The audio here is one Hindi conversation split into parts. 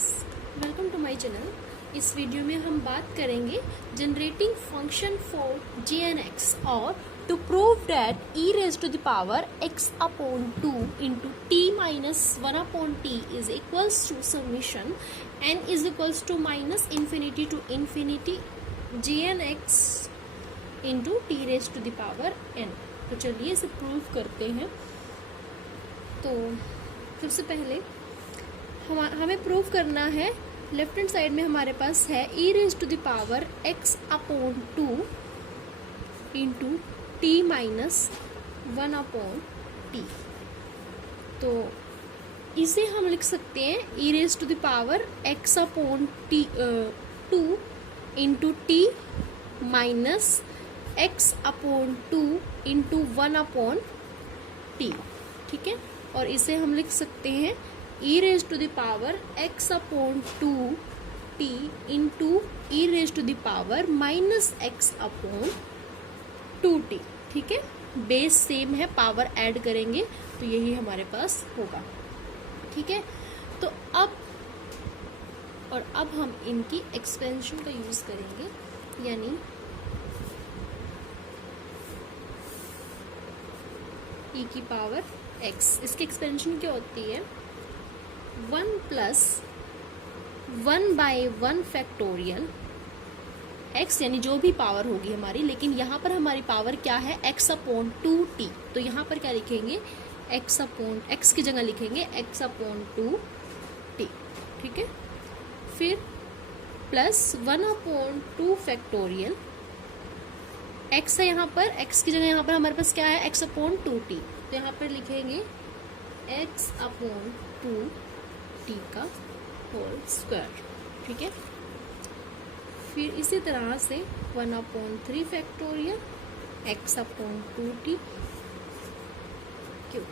Guys, welcome to my channel. इस वीडियो में हम बात करेंगे generating function for G n x और to prove that e raise to the power x upon 2 into t minus 1 upon t is equals to summation n is equals to minus infinity to infinity G n x into T raise to the power N. तो चलिए इसे प्रूव करते हैं। तो सबसे पहले हमें प्रूव करना है, लेफ्ट हैंड साइड में हमारे पास है e raise to the power x upon 2 into t minus 1 upon t. तो इसे हम लिख सकते हैं e raise to the power x upon t 2 into t minus x upon 2 into 1 upon t. ठीक है, और इसे हम लिख सकते हैं e raise to the power x upon 2 t into e raise to the power minus x upon 2 T. ठीक है, बेस सेम है, पावर ऐड करेंगे तो यही हमारे पास होगा। ठीक है, तो अब हम इनकी एक्सपेंशन का यूज करेंगे, यानी ई की पावर एक्स। इसकी एक्सपेंशन क्या होती है? 1 प्लस 1 बाय 1 फैक्टोरियल एक्स, यानी जो भी पावर होगी हमारी, लेकिन यहाँ पर हमारी पावर क्या है? X upon 2 T. तो यहाँ पर क्या लिखेंगे? एक्स अपॉन, एक्स की जगह लिखेंगे एक्स अपॉन 2 टी। ठीक है, फिर प्लस 1 अपॉन 2 फैक्टोरियल एक्स है यहाँ पर, एक्स की जगह यहाँ पर हमारे पास क्या है? X upon 2 T. तो यहाँ पर लिखेंगे एक्स अपॉन 2 टी का होल स्क्वायर। ठीक है, फिर इसी तरह से 1 upon 3 factorial X upon 2 T क्यों।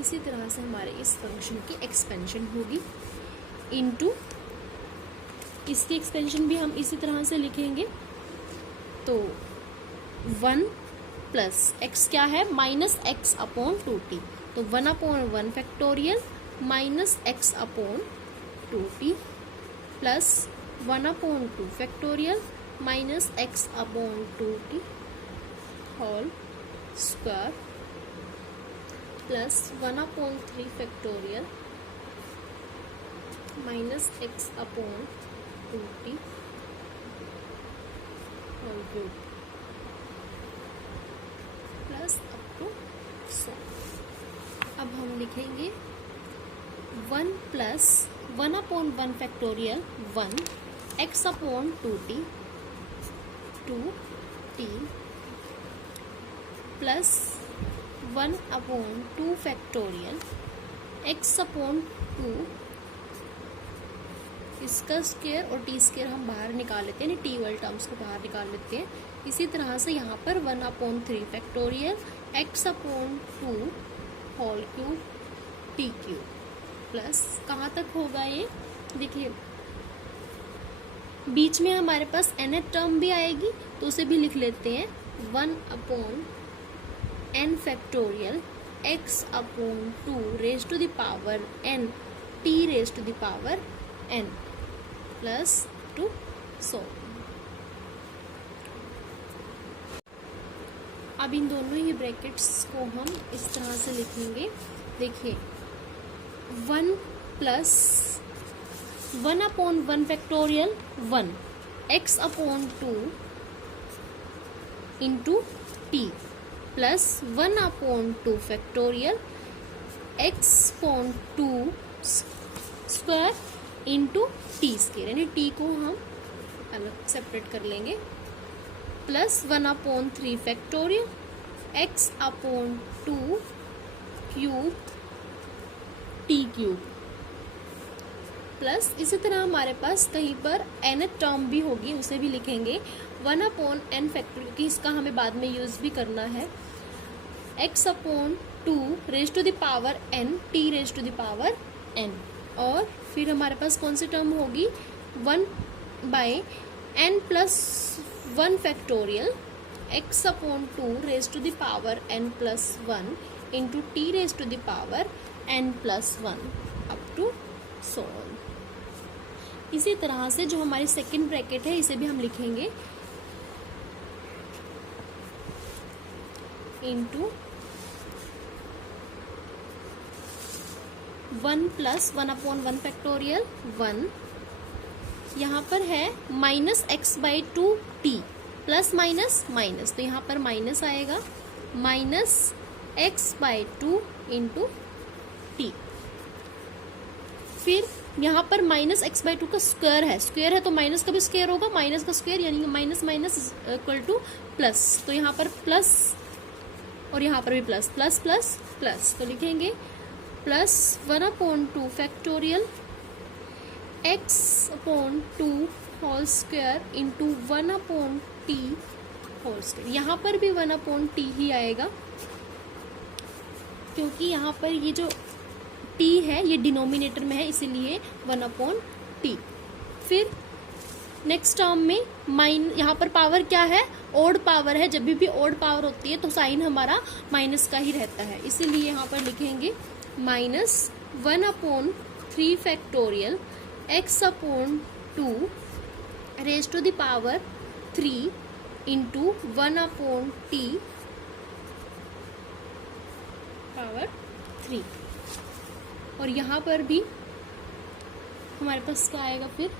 इसी तरह से हमारे इस फंक्शन की एक्सपेंशन होगी इनटू, इसकी एक्सपेंशन भी हम इसी तरह से लिखेंगे। तो 1 प्लस एक्स क्या है? Minus x upon 2 T. तो 1 upon 1 factorial minus x upon 2 T plus 1 upon 2 factorial minus x upon 2 T whole square plus 1 upon 3 factorial minus x upon 2 T whole cube plus up to 100। अब हम लिखेंगे 1 plus 1 upon 1 factorial 1 X upon 2 T plus 1 upon 2 factorial X upon 2, इसका स्क्वायर और टी स्क्वायर हम बाहर निकाल लेते हैं, टी वाले टर्म्स को बाहर निकाल लेते हैं। इसी तरह से यहाँ पर 1 upon 3 factorial X upon 2 whole cube T cube plus, कहाँ तक होगा ये? देखिए बीच में हमारे पास एन टर्म भी आएगी, तो उसे भी लिख लेते हैं 1 upon N factorial X upon 2 raise to the power N T raise to the power N plus to 100। अब इन दोनों ही ब्रैकेट्स को हम इस तरह से लिखेंगे। देखिए 1 plus 1 upon 1 factorial 1 X upon 2 into T plus 1 upon 2 factorial X upon 2 square into T square, यानी टी को हम अलग सेपरेट कर लेंगे, plus 1 upon 3 factorial X upon 2 cube T cube plus, इसी तरह हमारे पास कहीं पर एन टर्म भी होगी, उसे भी लिखेंगे 1 अपॉन एन फैक्टोरियल, क्योंकि इसका हमें बाद में यूज भी करना है, X upon 2 raise to the power N T raise to the power N. और फिर हमारे पास कौन सी टर्म होगी? 1 by N plus 1 factorial X upon 2 raise to the power N plus 1 into T raise to the power N plus 1 up to 100। इसी तरह से जो हमारी सेकंड ब्रैकेट है इसे भी हम लिखेंगे इंटू 1 प्लस 1/1 फैक्टोरियल 1, यहाँ पर है -x/2 t plus minus minus, तो यहाँ पर माइनस आएगा -x/2 इंटू टी। फिर यहाँ पर -x/2 का स्क्वायर है तो माइनस का भी स्क्वायर होगा, माइनस का स्क्वायर यानी minus minus equal two plus, तो यहाँ पर प्लस और यहाँ पर भी प्लस प्लस प्लस प्लस, तो लिखेंगे +1/2 factorial x/2 whole square into 1/t whole square. यहाँ पर भी 1/t ही आएगा क्योंकि यहाँ पर ये जो t है ये डिनोमिनेटर में है, इसीलिए 1/t। फिर नेक्स्ट टर्म में यहाँ पर पावर क्या है, ओड पावर है, जब भी ओड पावर होती है तो साइन हमारा माइनस का ही रहता है, इसीलिए यहाँ पर लिखेंगे -1/3 factorial x/2 raise to the power 3 into 1/t power 3। और यहाँ पर भी हमारे पास क्या आएगा, फिर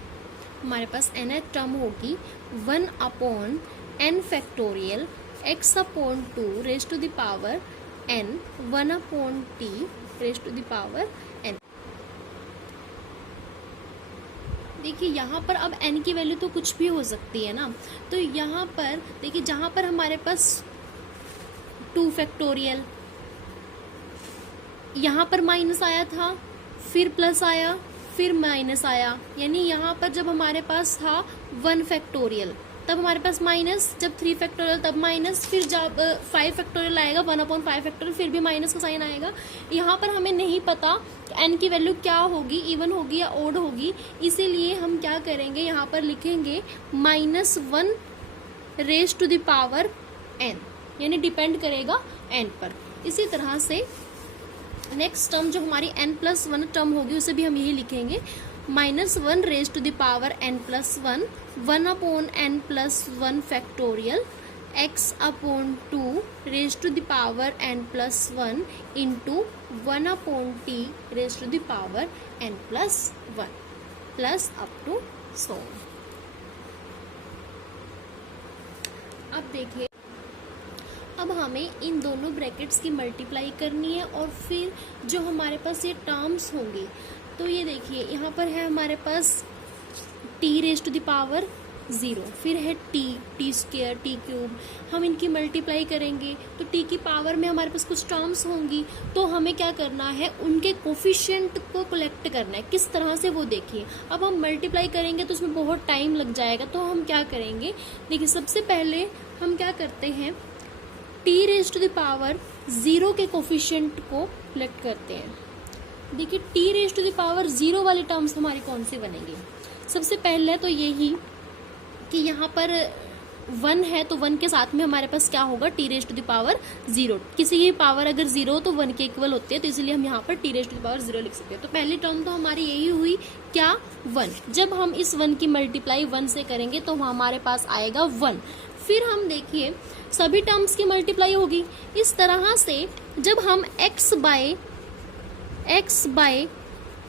हमारे पास nth टर्म होगी 1/n factorial x/2 raise to the power n 1/t raise to the power n। देखिए यहाँ पर अब n की वैल्यू तो कुछ भी हो सकती है ना, तो यहाँ पर देखिए जहाँ पर हमारे पास 2 फैक्टोरियल, यहाँ पर माइनस आया था, फिर प्लस आया, फिर माइनस आया, यानी यहाँ पर जब हमारे पास था 1 फैक्टोरियल तब हमारे पास माइनस, जब 3 फैक्टोरियल तब माइनस, फिर जब 5 फैक्टोरियल आएगा 1/5 फैक्टोरियल फिर भी माइनस का साइन आएगा। यहाँ पर हमें नहीं पता n की वैल्यू क्या होगी, इवन होगी या ओड होगी, इसीलिए हम क्या करेंगे, यहाँ पर लिखेंगे -1 raise to the power n, यानी डिपेंड करेगा n पर। इसी तरह से नेक्स्ट टर्म जो हमारी n+1 टर्म होगी उसे भी हम यही लिखेंगे -1 raise to the power n+1 1/n+1 factorial x/2 raise to the power n+1 into 1/t raise to the power n+1 plus up to so. अब देखिए, अब हमें इन दोनों ब्रैकेट्स की मल्टीप्लाई करनी है और फिर जो हमारे पास ये टर्म्स होंगी, तो ये देखिए यहाँ पर है हमारे पास t raise to the power 0, फिर है t स्क्वायर, t क्यूब, हम इनकी मल्टीप्लाई करेंगे तो t की पावर में हमारे पास कुछ टर्म्स होंगी, तो हमें क्या करना है, उनके कोफिशिएंट को कलेक्ट करना है। किस तरह से वो देखिए, अब हम मल्टीप्लाई करेंगे तो उसमें बहुत टाइम लग जाएगा, तो हम क्या करेंगे, देखिए सबसे पहले हम क्या करते हैं, t raise to the power 0 के कोफिशिएंट को कलेक्ट करते हैं। देखिए t raise to the power 0 वाली टर्म्स हमारी कौन से बनेंगे, सबसे पहले तो यही कि यहाँ पर 1 है तो 1 के साथ में हमारे पास क्या होगा, t raise to the power 0, किसी की पावर अगर 0 हो तो 1 के इक्वल होती है, तो इसलिए हम यहाँ पर t raise to the power 0 लिख सकते हैं। तो पहली टर्म तो हमारी यही हुई क्या, 1। जब हम इस 1 की मल्टीप्लाई 1 से करेंगे तो हमारे पास आएगा 1। फिर हम देखिए सभी टर्म्स की मल्टीप्लाई होगी, इस तरह से जब हम x बाय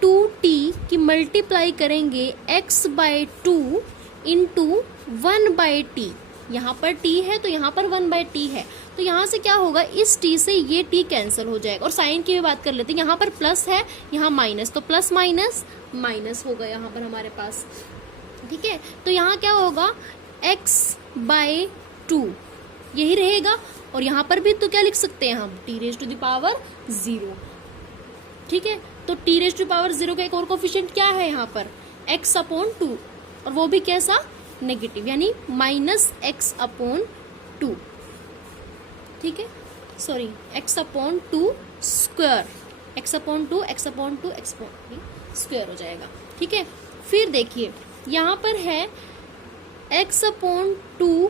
2t की मल्टीप्लाई करेंगे x/2 इंटू 1/t, यहाँ पर t है तो यहाँ पर 1/t है, तो यहाँ से क्या होगा, इस t से ये t कैंसिल हो जाएगा। और साइन की भी बात कर लेते हैं, यहाँ पर प्लस है, यहाँ माइनस, तो प्लस माइनस माइनस होगा यहाँ पर हमारे पास, ठीक है। तो यहाँ क्या होगा, x/2 यही रहेगा, और यहाँ पर भी तो क्या लिख सकते हैं हम, t raise to the power 0, ठीक है। तो t raise to the power 0 का एक और कोफिशिएंट क्या है यहाँ पर, x/2, और वो भी कैसा, नेगेटिव, यानी -x/2, ठीक है, sorry x/2 square, x/2 square हो जाएगा, ठीक है। फिर देखिए यहाँ पर है x/2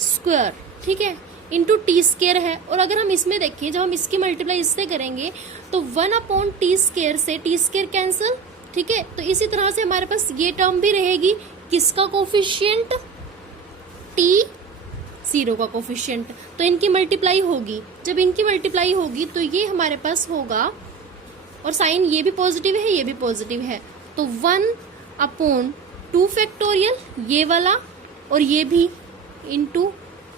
स्क्वायर, ठीक है, इंटू टी स्क्वायर है, और अगर हम इसमें देखिए जब हम इसकी मल्टीप्लाई इससे करेंगे तो 1/t स्क्वायर से t स्क्वायर कैंसिल, ठीक है। तो इसी तरह से हमारे पास ये टर्म भी रहेगी, किसका कोफिशिएंट, T0 का कोफिशिएंट। तो इनकी मल्टीप्लाई होगी, जब इनकी मल्टीप्लाई होगी तो ये हमारे पास होगा, और साइन ये भी पॉजिटिव है ये भी पॉजिटिव है, तो 1/2 फैक्टोरियल ये वाला और ये भी इंटू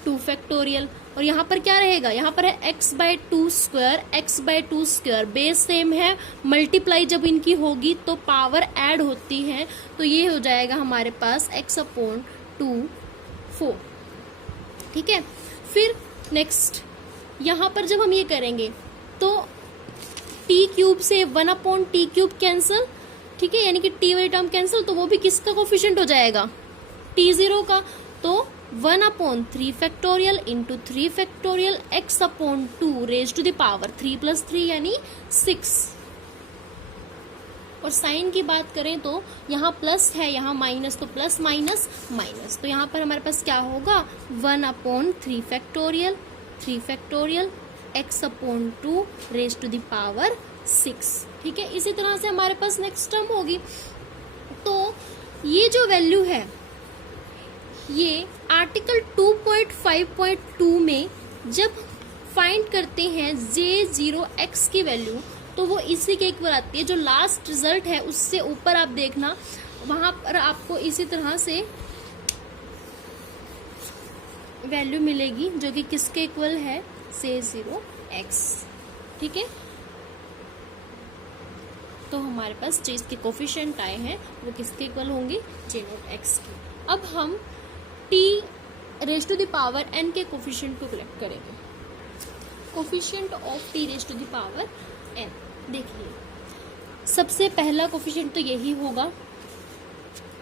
2 फैक्टोरियल। और यहाँ पर क्या रहेगा, यहाँ पर है x/2 square, x/2 square base same है, मल्टीप्लाई जब इनकी होगी तो पावर ऐड होती है, तो ये हो जाएगा हमारे पास x/2 4। ठीक है। फिर नेक्स्ट यहाँ पर जब हम ये करेंगे तो t³ से 1/t³ कैंसिल, ठीक है, यानी कि t वाली टर्म कैंसिल, तो वो भी किसका कोफिशिएंट हो जाएगा, T0 का। तो 1/3 factorial into 3 factorial x/2 raise to the power 3 + 3 यानी 6। और साइन की बात करें तो यहाँ प्लस है यहाँ माइनस, तो प्लस माइनस माइनस, तो यहाँ पर हमारे पास क्या होगा 1/3 factorial 3 factorial x/2 raise to the power 6। ठीक है। इसी तरह से हमारे पास नेक्स्ट टर्म होगी, तो ये जो वैल्यू है ये आर्टिकल 2.5.2 में जब फाइंड करते हैं J0x की वैल्यू तो वो इसी के इक्वल आती है। जो लास्ट रिजल्ट है उससे ऊपर आप देखना, वहां पर आपको इसी तरह से वैल्यू मिलेगी जो कि किसके इक्वल है, J0x। ठीक है। तो हमारे पास जो इसके कोफिशिएंट आए हैं वो किसके इक्वल होंगे, J0x के। अब हम t⁻n के कोफिशिएंट को कलेक्ट करेंगे। कोफिशिएंट ऑफ t⁻n, देखिए सबसे पहला कोफिशिएंट तो यही होगा,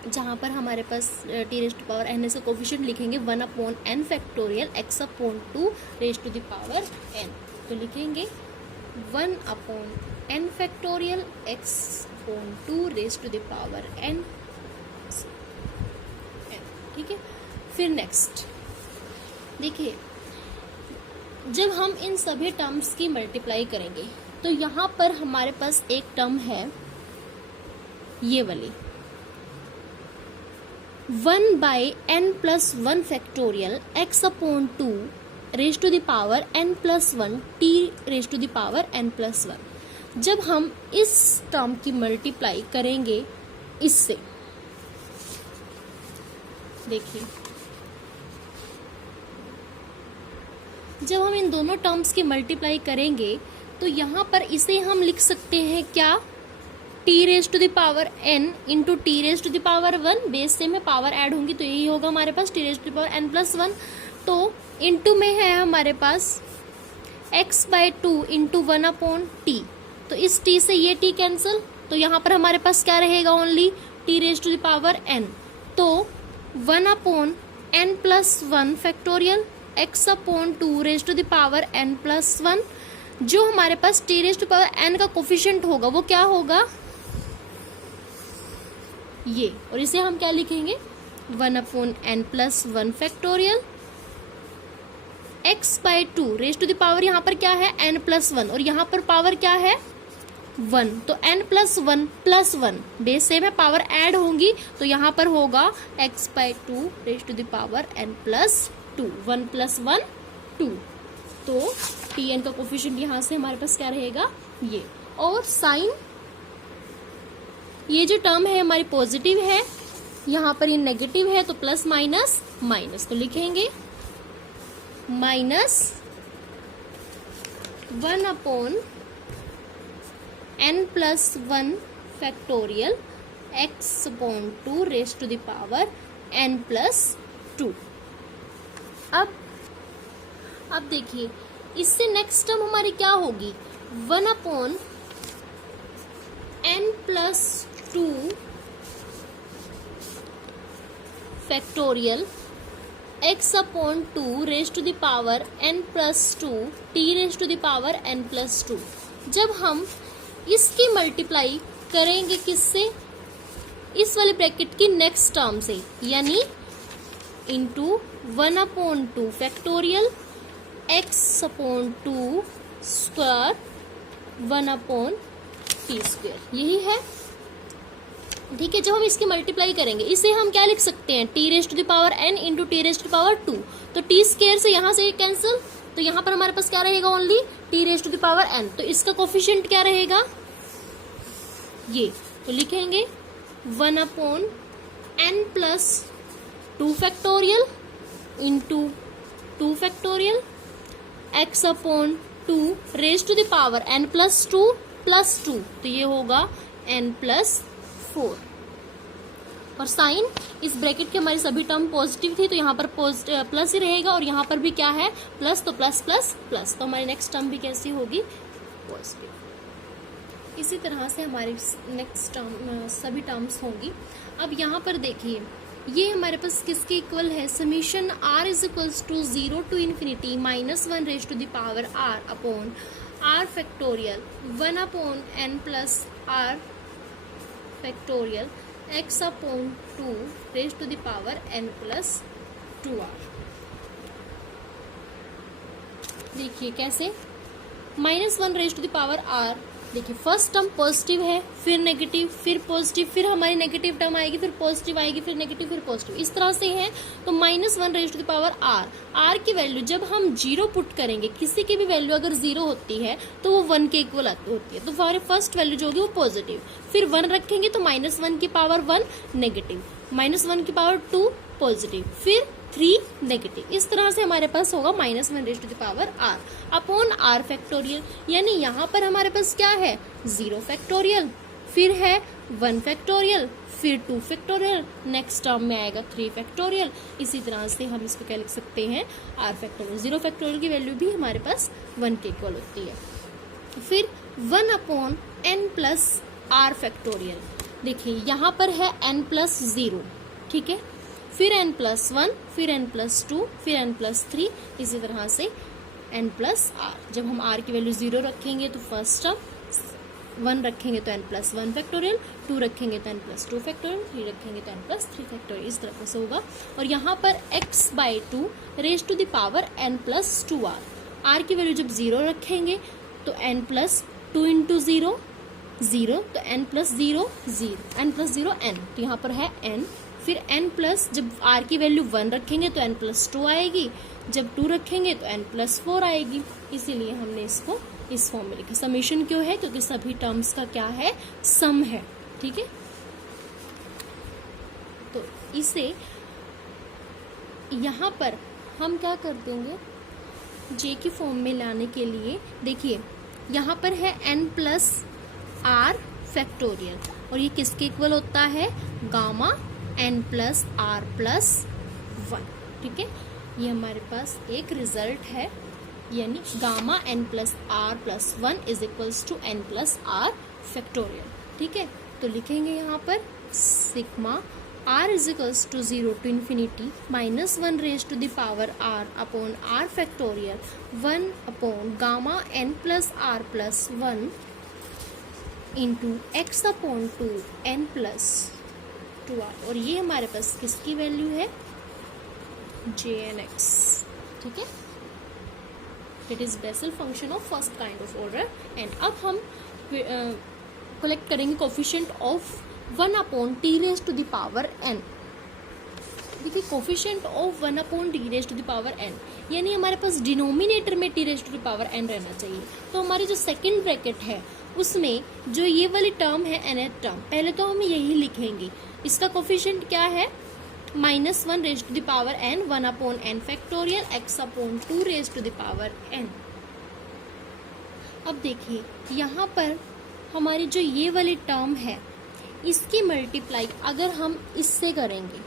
जहां पर हमारे पास t⁻n से कोफिशिएंट लिखेंगे 1/n factorial x/2 raise to the power n। तो लिखेंगे 1/n factorial x/2 raise to the power n। ठीक है। फिर नेक्स्ट देखिए, जब हम इन सभी टर्म्स की मल्टीप्लाई करेंगे तो यहाँ पर हमारे पास एक टर्म है ये वाली 1/n+1 factorial x/2 raise to the power n+1 t raise to the power n+1। जब हम इस टर्म की मल्टीप्लाई करेंगे इससे, देखिए जब हम इन दोनों टर्म्स की मल्टीप्लाई करेंगे तो यहाँ पर इसे हम लिख सकते हैं क्या, t⁻n इंटू t⁻1, बेस से में पावर ऐड होंगी तो यही होगा हमारे पास t⁻n+1। तो इंटू में है हमारे पास x/2 इंटू 1/t, तो इस t से ये t कैंसिल, तो यहाँ पर हमारे पास क्या रहेगा, ओनली t⁻n। तो 1/n+1 factorial x/2 raise to the power n+1। जो हमारे पास t⁻n का कोफिशिएंट होगा वो क्या होगा, ये, और इसे हम क्या लिखेंगे 1/n+1 factorial x/2 raise to the power, यहाँ पर क्या है n+1 और यहाँ पर पावर क्या है 1, तो n+1+1 बेस सेम है, पावर ऐड होंगी तो यहाँ पर होगा x/2 raise to the power n+2, 1 + 1 2। तो tn का कोफिशिएंट यहाँ से हमारे पास क्या रहेगा ये। और साइन, ये जो टर्म है हमारी पॉजिटिव है, यहाँ पर ये नेगेटिव है, तो प्लस माइनस माइनस, तो लिखेंगे -1/n+1 factorial x/2 raise to the power n+2। अब देखिए इससे नेक्स्ट टर्म हमारी क्या होगी, 1/n+2 factorial x/2 raise to the power n+2 t raise to the power n+2। जब हम इसकी मल्टीप्लाई करेंगे किससे, इस वाले ब्रैकेट की नेक्स्ट टर्म से, यानी into 1/2 factorial x/2 square 1/t square, यही है। ठीक है, जब हम इसकी मल्टीप्लाई करेंगे इसे हम क्या लिख सकते हैं, T raise to the power N into T raise to the power 2। तो टी स्क्वायर से यहाँ से कैंसिल, तो यहाँ पर हमारे पास क्या रहेगा, only T raise to the power N. तो इसका कोफिशिएंट क्या रहेगा, ये तो लिखेंगे 1/n plus 2 factorial into 2 factorial x/2 raise to the power n plus 2 plus 2, तो ये होगा n प्लस 4। और साइन इस ब्रैकेट के हमारी सभी टर्म पॉजिटिव थी, तो यहाँ पर प्लस ही रहेगा, और यहाँ पर भी क्या है, प्लस, तो प्लस प्लस प्लस, तो हमारी नेक्स्ट टर्म भी कैसी होगी, पॉजिटिव। इसी तरह से हमारी नेक्स्ट टर्म सभी टर्म्स होंगी। अब यहाँ पर देखिए ये हमारे पास किसके इक्वल है, summation r is equals to 0 to infinity -1 raise to the power r upon r factorial 1/n plus r factorial x/2 raise to the power n plus 2r। देखिए कैसे, -1 raise to the power r, देखिए फर्स्ट टर्म पॉजिटिव है, फिर नेगेटिव, फिर पॉजिटिव, फिर हमारी नेगेटिव टर्म आएगी, फिर पॉजिटिव आएगी, फिर नेगेटिव, फिर पॉजिटिव, इस तरह से है। तो -1 raise to the power r की वैल्यू जब हम 0 पुट करेंगे, किसी की भी वैल्यू अगर 0 होती है तो वो 1 के इक्वल होती है, तो हमारी फर्स्ट वैल्यू जो होगी वो पॉजिटिव, फिर 1 रखेंगे तो -1 की पावर 1 नेगेटिव, -1 की पावर 2 पॉजिटिव, फिर 3 नेगेटिव, इस तरह से हमारे पास होगा -1 raise to the power r upon r factorial. यानी यहाँ पर हमारे पास क्या है, 0 फैक्टोरियल, फिर है 1 फैक्टोरियल, फिर 2 फैक्टोरियल, नेक्स्ट टर्म में आएगा 3 फैक्टोरियल। इसी तरह से हम इसको क्या लिख सकते हैं, r फैक्टोरियल। 0 फैक्टोरियल की वैल्यू भी हमारे पास 1 के इक्वल होती है। फिर 1/n प्लस r फैक्टोरियल, देखिए यहाँ पर है n प्लस 0, ठीक है, फिर n प्लस 1, फिर n प्लस 2, फिर n प्लस 3, इसी तरह से n प्लस r। जब हम r की वैल्यू 0 रखेंगे तो फर्स्ट टर्म, 1 रखेंगे तो n प्लस 1 फैक्टोरियल, 2 रखेंगे तो n प्लस 2 फैक्टोरियल, 3 रखेंगे तो n प्लस 3 फैक्टोरियल, इस तरह से होगा। और यहाँ पर x/2 raise to the power n plus 2r, r की वैल्यू जब 0 रखेंगे तो n प्लस 2 इंटू 0 0, तो n plus 0 0, n plus 0 n, तो यहाँ पर है n, फिर n प्लस, जब r की वैल्यू 1 रखेंगे तो n प्लस 2 आएगी, जब 2 रखेंगे तो n प्लस 4 आएगी, इसीलिए हमने इसको इस फॉर्म में लिखा। समेशन क्यों है, क्योंकि सभी टर्म्स का क्या है, सम है, ठीक है। तो इसे यहाँ पर हम क्या कर देंगे, j की फॉर्म में लाने के लिए, देखिए यहाँ पर है n प्लस r फैक्टोरियल, और ये किसके इक्वल होता है, gamma n plus r plus 1, ठीक है। ये हमारे पास एक रिजल्ट है, यानी gamma n plus r plus 1 is equals to n plus r factorial, ठीक है। तो लिखेंगे यहाँ पर sigma r is equals to 0 to infinity -1 raise to the power r upon r factorial 1 upon gamma n plus r plus 1 into x/2 n plus 2r, और ये हमारे पास किसकी वैल्यू है, jnx, ठीक है। It is Bessel function of first kind of order. And अब हम कलेक्ट करेंगे coefficient of 1/t raise to the power n। देखिए coefficient of 1/t raise to the power n, यानी हमारे पास डिनोमिनेटर में t raise to the power n रहना चाहिए। तो हमारी जो सेकंड ब्रैकेट है उसमें जो ये वाली टर्म है nth टर्म, पहले तो हम यही लिखेंगे, इसका कोफिशिएंट क्या है, -1 raise to the power n 1/n factorial x/2 raise to the power n। अब देखिए यहाँ पर हमारी जो ये वाली टर्म है इसकी मल्टीप्लाई अगर हम इससे करेंगे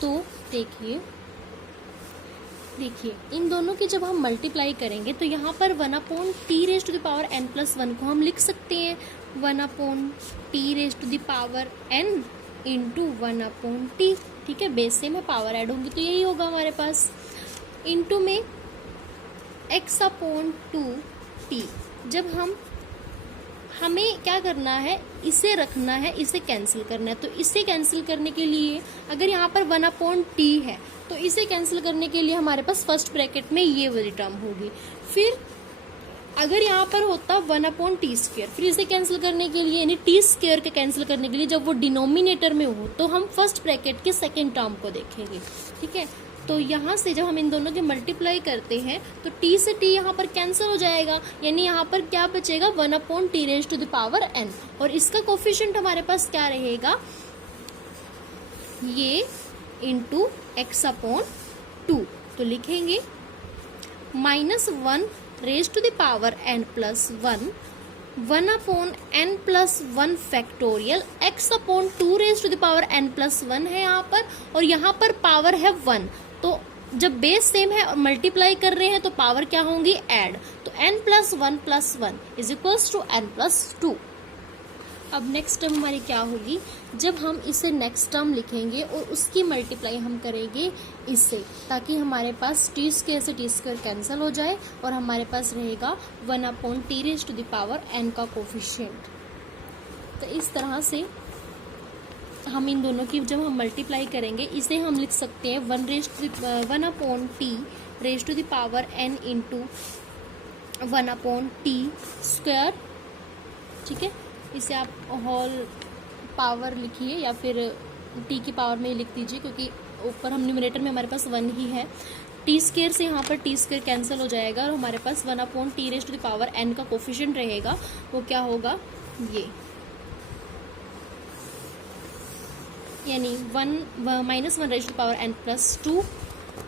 तो देखिए इन दोनों की जब हम मल्टीप्लाई करेंगे तो यहाँ पर 1/t raise to the power n plus 1 को हम लिख सकते हैं 1/t raise to the power n into 1/t, ठीक है। बेस से में पावर ऐड होंगी तो यही होगा हमारे पास, इंटू में x/2t। जब हमें क्या करना है, इसे रखना है, इसे कैंसिल करना है, तो इसे कैंसिल करने के लिए अगर यहाँ पर 1/t है तो इसे कैंसिल करने के लिए हमारे पास फर्स्ट ब्रैकेट में ये वाली टर्म होगी। फिर अगर यहाँ पर होता 1/t², फिर इसे कैंसिल करने के लिए यानी t² के कैंसिल करने के लिए जब वो डिनोमिनेटर में हो तो हम फर्स्ट ब्रैकेट के सेकेंड टर्म को देखेंगे, ठीक है। तो यहाँ से जब हम इन दोनों की मल्टीप्लाई करते हैं तो t से t यहाँ पर कैंसिल हो जाएगा, यानी यहाँ पर क्या बचेगा 1/t⁻n, और इसका कोफिशिएंट हमारे पास क्या रहेगा, ये इंटू x/2। तो लिखेंगे -1 raised to the power n plus 1, 1/n+1 factorial x/2 raised to the power n plus 1 है यहाँ पर, और यहाँ पर पावर है 1। तो जब बेस सेम है और मल्टीप्लाई कर रहे हैं तो पावर क्या होंगी, ऐड। तो n+1+1 is equals to n+2। अब नेक्स्ट टर्म हमारी क्या होगी, जब हम इसे नेक्स्ट टर्म लिखेंगे और उसकी मल्टीप्लाई हम करेंगे इससे, ताकि हमारे पास t² से t² कैंसिल हो जाए और हमारे पास रहेगा 1/t⁻n का कोफिशिएंट। तो इस तरह से हम इन दोनों की जब हम मल्टीप्लाई करेंगे इसे हम लिख सकते हैं 1/t⁻n इंटू 1/t², ठीक है। इसे आप होल पावर लिखिए या फिर t की पावर में लिख दीजिए, क्योंकि ऊपर हम न्यूमरेटर में हमारे पास 1 ही है। t² से यहाँ पर t² कैंसिल हो जाएगा और हमारे पास 1/t⁻n का कोफिशिएंट रहेगा, वो क्या होगा, ये यानी -1/n+2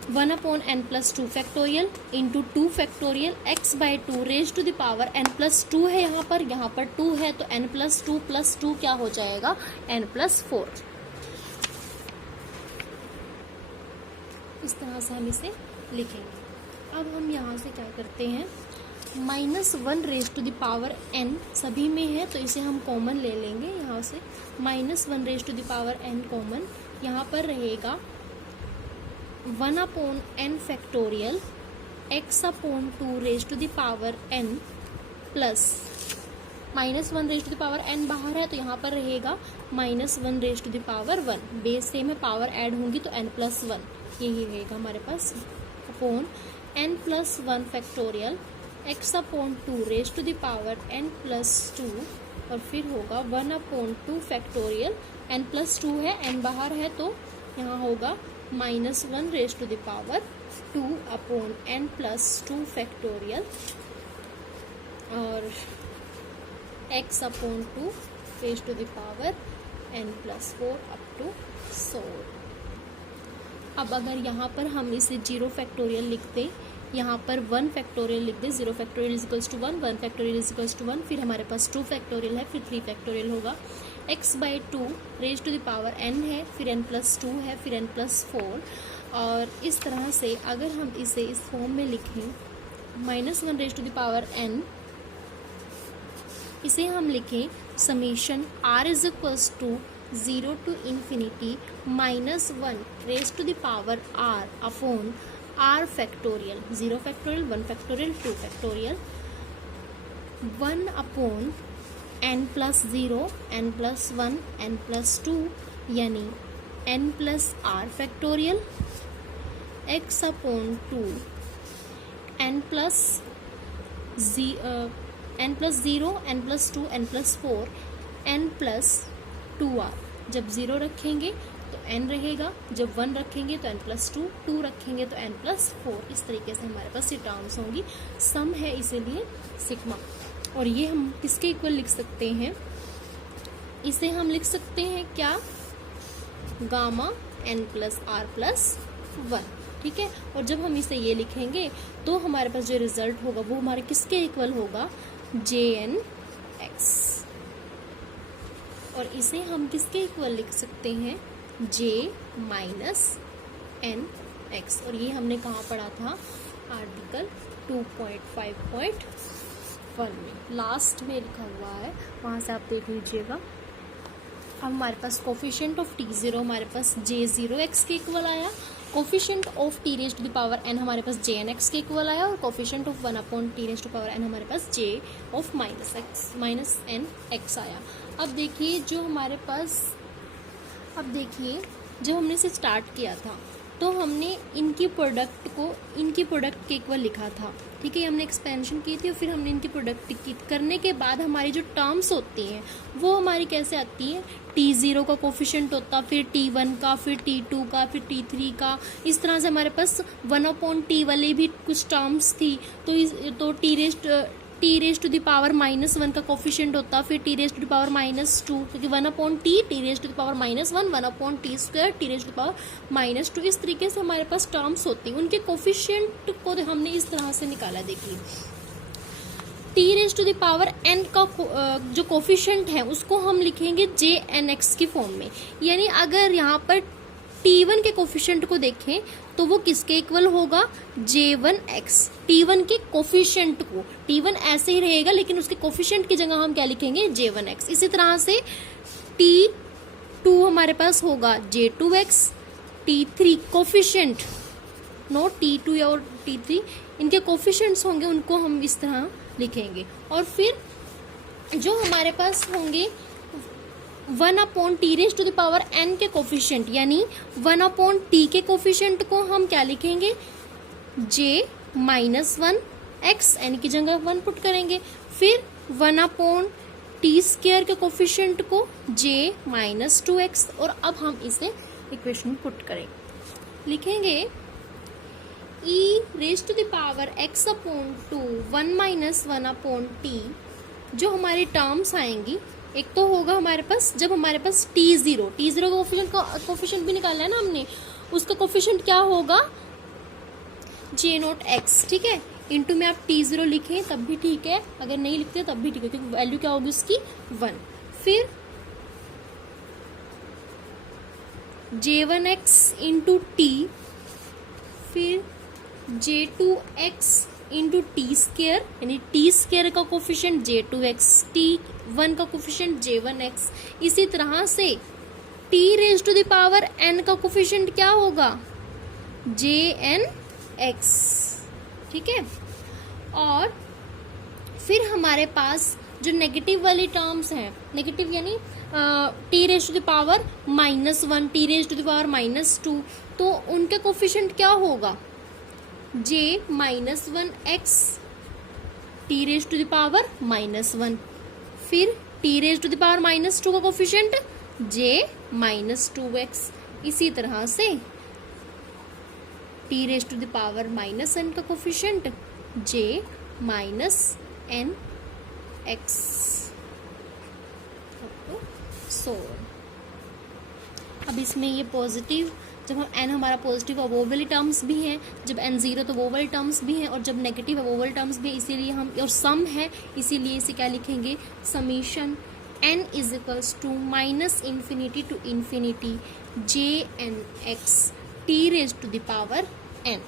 1/n+2 factorial into 2 factorial x/2 raised to the power n+2 है यहाँ पर 2 है तो n+2 + 2 क्या हो जाएगा, n+4। इस तरह से हम इसे लिखेंगे। अब हम यहाँ से क्या करते हैं, -1 raised to the power n सभी में है तो इसे हम कॉमन ले लेंगे। यहाँ से -1 raised to the power n common, यहाँ पर रहेगा 1/n factorial x/2 raised to the power n plus -1 raised to the power n बाहर है तो यहाँ पर रहेगा -1 raised to the power 1। Base same है, पावर ऐड होंगी तो n+1 यही रहेगा हमारे पास, upon n+1 factorial x/2 raised to the power n+2, और फिर होगा 1/2 फैक्टोरियल n+2 है, n बाहर है तो यहाँ होगा -1 raised to the power 2/n+2 factorial और x/2 raised to the power n+4 up to so। अब अगर यहाँ पर हम इसे 0 फैक्टोरियल लिख दें, यहाँ पर 1 फैक्टोरियल लिख दें, 0 factorial is equals to 1, 1 factorial is equals to 1, फिर हमारे पास 2 फैक्टोरियल है, फिर 3 फैक्टोरियल होगा, x/2 raise to the power n है, फिर n+2 है, फिर n+4। और इस तरह से अगर हम इसे इस फॉर्म में लिखें -1 raise to the power n, इसे हम लिखें summation r is equals to 0 to infinity -1 raise to the power r upon r factorial, 0 factorial, 1 factorial, 2 factorial, 1/n+0 n+1 n+2 यानी n+r factorial x/2 n+0 n+2 n+4 n+2r। जब 0 रखेंगे तो n रहेगा, जब 1 रखेंगे तो n+2, 2 रखेंगे तो n+4। इस तरीके से हमारे पास ये टर्म्स होंगी, सम है इसीलिए सिग्मा। और ये हम किसके इक्वल लिख सकते हैं, इसे हम लिख सकते हैं क्या, गामा n+r+1, ठीक है। और जब हम इसे ये लिखेंगे तो हमारे पास जो रिजल्ट होगा वो हमारे किसके इक्वल होगा, jnx। और इसे हम किसके इक्वल लिख सकते हैं, j - nx। और ये हमने कहाँ पढ़ा था, आर्टिकल 2.5.1 में लास्ट में लिखा हुआ है, वहाँ से आप देख लीजिएगा। अब हमारे पास कोफिशिएंट ऑफ t0 हमारे पास j0x के इक्वल आया, coefficient of t raise to the power n हमारे पास jnx के इक्वल आया, और coefficient of 1/t raise to power n हमारे पास j ऑफ -nx आया। अब देखिए जो हमारे पास, अब देखिए जब हमने इसे स्टार्ट किया था तो तो हमने इनकी प्रोडक्ट को इनकी प्रोडक्ट के इक्वल लिखा था, ठीक है। हमने एक्सपेंशन की थी और फिर हमने इनकी प्रोडक्ट की करने के बाद हमारी जो टर्म्स होती हैं वो हमारी कैसे आती हैं, T0 का कोफिशिएंट होता, फिर T1 का, फिर T2 का, फिर T3 का। इस तरह से हमारे पास 1/T वाली भी कुछ टर्म्स थी। तो T raise to the power -1 का कोफिशिएंट होता, फिर T raise to the power -2, क्योंकि 1/T T raise to the power -1, 1/T² T raise to the power -2। इस तरीके से हमारे पास टर्म्स होती हैं। उनके कोफिशिएंट को हमने इस तरह से निकाला, देखिए। T raise to the power n का जो कोफिशिएंट है उसको हम लिखेंगे JNX की फॉर्म में। यानी अगर यहाँ पर T1 के कोफिशिएंट को देखें तो वो किसके इक्वल होगा, J1X। T1 के कोफिशिएंट को, T1 ऐसे ही रहेगा लेकिन उसके कोफिशिएंट की जगह हम क्या लिखेंगे, J1X। इसी तरह से T2 हमारे पास होगा J2X। T3 coefficient, no T2 और T3 इनके कोफिशिएंट्स होंगे, उनको हम इस तरह लिखेंगे। और फिर जो हमारे पास होंगे 1/T raise to the power n के कोफिशिएंट, यानी 1/T के कोफिशिएंट को हम क्या लिखेंगे, J-1x, n की जगह 1 पुट करेंगे। फिर 1/T² के कोफिशिएंट को J-2x। और अब हम इसे इक्वेशन पुट करें, लिखेंगे e raise to the power x/2 1 - 1/T। जो हमारी टर्म्स आएंगी, एक तो होगा हमारे पास, जब हमारे पास T0 का कोफिशिएंट भी निकाला है ना हमने, उसका कोफिशिएंट क्या होगा, J0x, ठीक है। इनटू में आप T0 लिखें तब भी ठीक है, अगर नहीं लिखते तब भी ठीक है, क्योंकि वैल्यू क्या होगी उसकी, 1। फिर J1x इंटू T, फिर J2x इंटू T², यानी T² का कोफिशिएंट J2x, T1 का कोफिशिएंट J1x। इसी तरह से T raise to the power n का कोफिशिएंट क्या होगा, JNX, ठीक है। और फिर हमारे पास जो नेगेटिव वाली टर्म्स हैं, नेगेटिव यानी T raise to the power -1, T raise to the power -2, तो उनका कोफिशिएंट क्या होगा, J-1x T raise to the power -1। फिर T raise to the power -2 का कोफिशिएंट J-2x। इसी तरह से T raise to the power -n का कोफिशिएंट J-nx। अब इसमें ये पॉजिटिव, जब हम n हमारा पॉजिटिव है वो वाली टर्म्स भी हैं, जब n 0 तो वो वाली टर्म्स भी हैं, और जब नेगेटिव है वो वाली टर्म्स भी है। इसीलिए हम, और सम है इसीलिए इसे क्या लिखेंगे, summation n is equals to -∞ to ∞ JNX T raise to the power n।